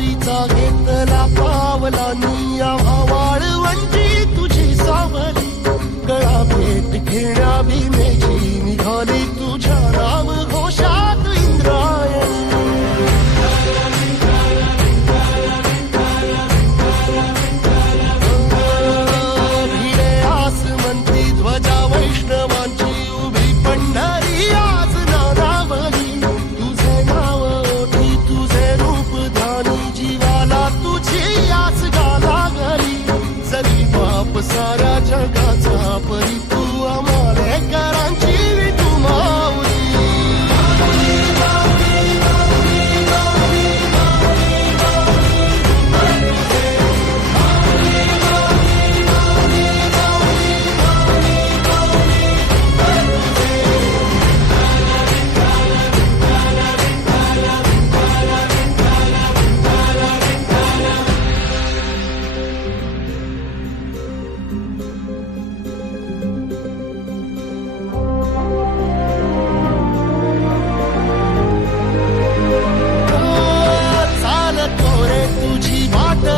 वारीचा घेतला पावलांनी आम्हा वाळवंटी तुझी सावली गळा भेट घेण्या भीमेची निघाली तुझ्या नाम घोषात इंद्रायणी भिडे आसमंती ध्वजा वैष्णवांची उभी पंढरी आज नादावली तुझे नाव ओठी तुझे रूप ध्यानी जीवाला तुझी आस गाला गली जरी बाप साऱ्या जगाचा परी तू आम्हाले करांची तू माऊली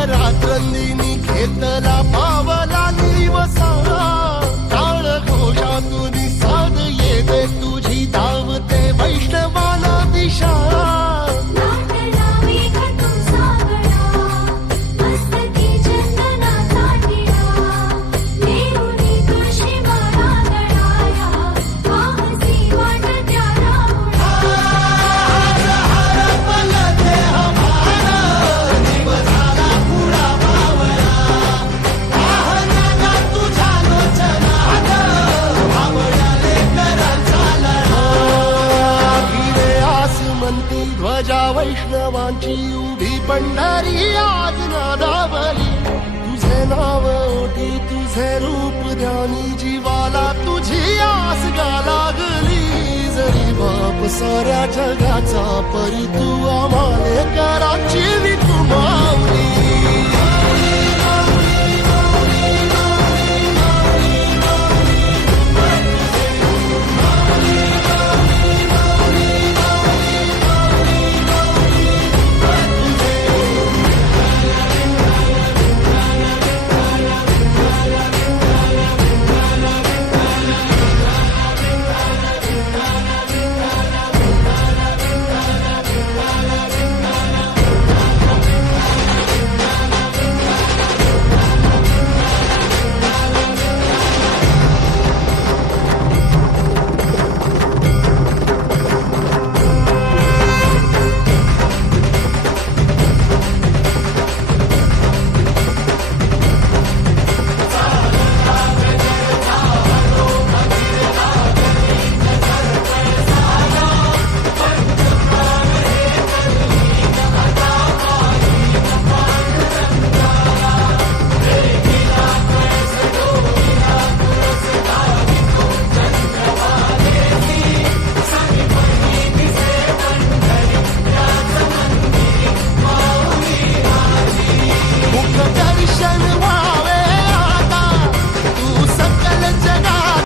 रात्रंदिनी घेतला पावला निवसा टाळ घोषातून साध येते तुझी धावते वैष्णवाला दिशा ध्वजा वैष्णवांची उभी पंढरी आज नादावली तुझे नाव ओठी तुझे रूप ध्यानी जीवाला तुझी आस गा लागली जरी बाप साऱ्या जगाचा परी तू आम्हाले कराची विठुबा